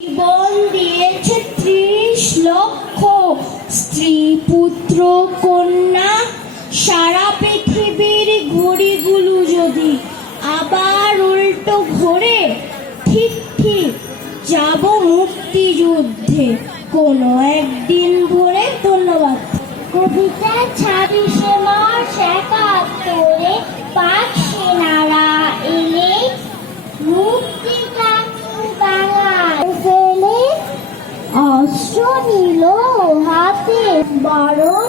জীবন দিয়েছে ত্রিশ লক্ষ। স্ত্রী, পুত্র, কন্যা, সারা পৃথিবীর ঘড়িগুলো যদি আবার উল্টো ঘোরে, ঠিক ঠিক যাব মুক্তিযুদ্ধে। কোনো একদিন ভোরে ধন্যবাদ। কবিতা নিল হাতে। বরং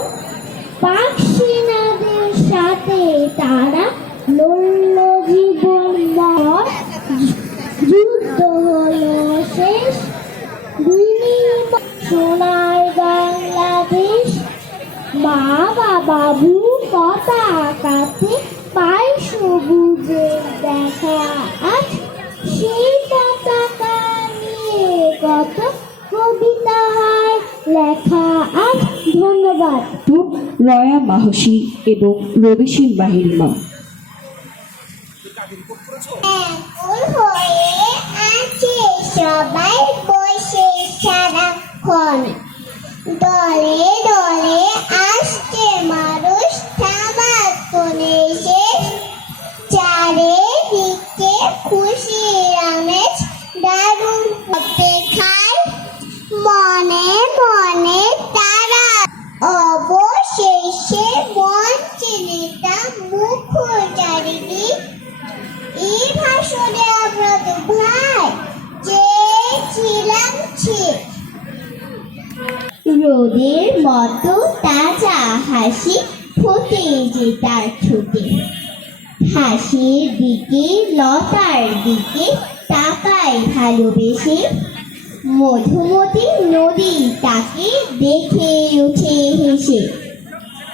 পাক সেনাদের সাথে তারা লড়ল জীবন যুদ্ধ হলো শেষ। সোনার বাংলাদেশ। মা বাবু কথা কাছে পায় সবুজের দেখা। আজ সেই লেখা আর ধন্যবাদ। রয়া মাহসি এবং রবিশীল বাহিনী মা। হয়ে সবাই বসে সারাক্ষণ। দলে দলে আসছে মানুষ রোদের মতো তাজা হাসি ফুটে যে তার ঠোঁটে। হাসির দিকে, লতার দিকে তাকায় ভালোবেসে। মধুমতি নদী তাকে দেখে উঠে হেসে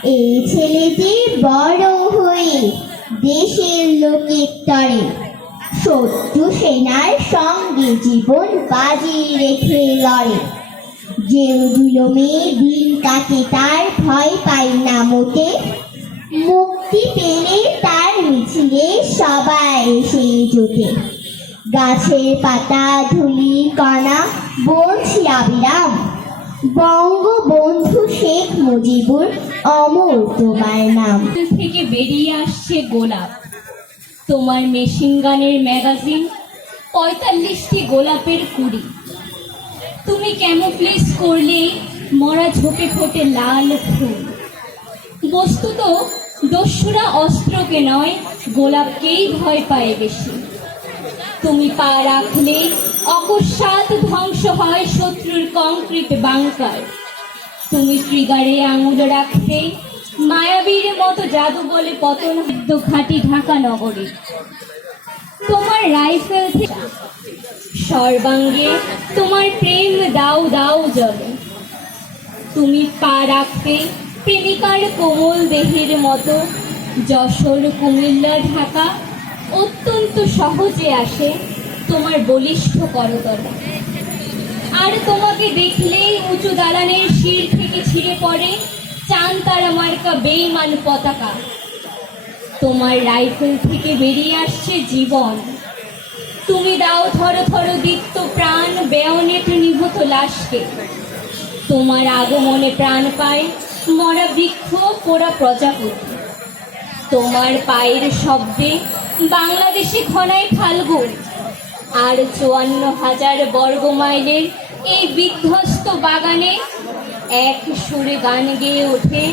এই ছেলেটি বড় হয়ে দেশের লোকের তরে। শত্রু সেনার সঙ্গে জীবন বাজি রেখে লড়ে। যে জুলমে দিন কাটে, তার ভয় পায় না মোটে। মুক্তি পেলে তার মিছিলে সবাই এসে জোটে। গাছের পাতা ধুলি কণা, বলছি আবিরাম। বঙ্গবন্ধু শেখ মুজিবুর অমর তোমার নাম। থেকে বেরিয়ে আসছে গোলাপ। তোমার মেশিন গানের ম্যাগাজিন পঁয়তাল্লিশটি গোলাপের কুড়ি। তুমি ক্যামোফ্লেজ করলে মরা ঝোপে ফোটে লাল ফুল। বস্তুত দস্যুরা অস্ত্রকে নয়, গোলাপকেই ভয় পায় বেশি। তুমি পা রাখলে অকস্মাৎ ধ্বংস হয় শত্রুর কংক্রিট বাংকার। তুমি ট্রিগারে আঙুল রাখতে মায়াবীর মতো জাদু বলে পতন ঘাটি ঢাকা নগরে তোমার রাইফেল সর্বাঙ্গে তোমার প্রেম দাও দাও জলে। তুমি পা রাখতে প্রেমিকার কোমল দেহের মতো, যশোর, কুমিল্লা, ঢাকা অত্যন্ত সহজে আসে তোমার বলিষ্ঠ করতলা। আর তোমাকে দেখলেই উঁচু দালানের শির থেকে ছিঁড়ে পড়ে চান তারা মার্কা বেইমান পতাকা। তোমার রাইফেল থেকে বেরিয়ে আসছে জীবন। তুমি দাও থর থর দীপ্ত প্রাণ বেয়নেট নিহত লাশকে। তোমার আগমনে প্রাণ পায় মরা বৃক্ষ, পোড়া প্রজাপতি। তোমার পায়ের শব্দে বাংলাদেশে ঘনায় ফাল্গুন। আর চুয়ান্ন হাজার বর্গ মাইলের এই বিধ্বস্ত বাগানে এক সুরে গান গেয়ে ওঠে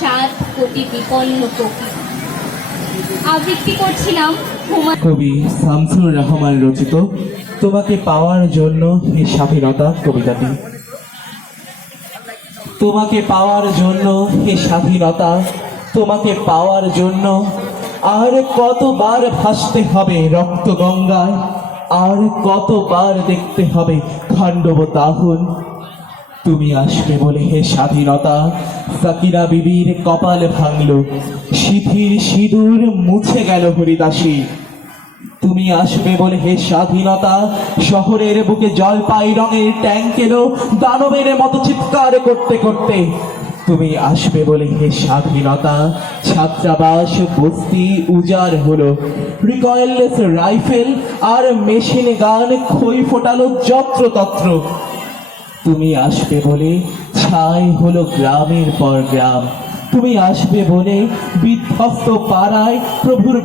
সাত কোটি বিপন্ন পক্ষী আবৃত্তি করছিলাম। কবি শামসুর রহমান রচিত, তোমাকে পাওয়ার জন্য হে স্বাধীনতা কবিতাটি। তোমাকে পাওয়ার জন্য হে স্বাধীনতা, তোমাকে পাওয়ার জন্য আর কতবার ভাসতে হবে রক্ত গঙ্গায়, আর কতবার দেখতে হবে খাণ্ডব দাহন তুমি আসবে বলে হে স্বাধীনতা। সাকিরা বিবির কপাল ভাঙল। শিথির সিঁদুর মুছে গেল হরিদাসী। তুমি আসবে বলে হে স্বাধীনতা। শহরের বুকে জলপাই রঙের ট্যাঙ্ক এলো দানবের মতো চিৎকার করতে করতে। তুমি আসবে বলে হে স্বাধীনতা। ছাত্রাবাস, বস্তি উজাড় হলো। রিকয়েললেস রাইফেল আর মেশিন গান খই ফোটালো যত্রতত্র। তুমি আসবে বলে ছাই হলো গ্রামের পর গ্রাম। তুমি আসবে বলে বিধ্বস্ত পাড়ায় প্রভুর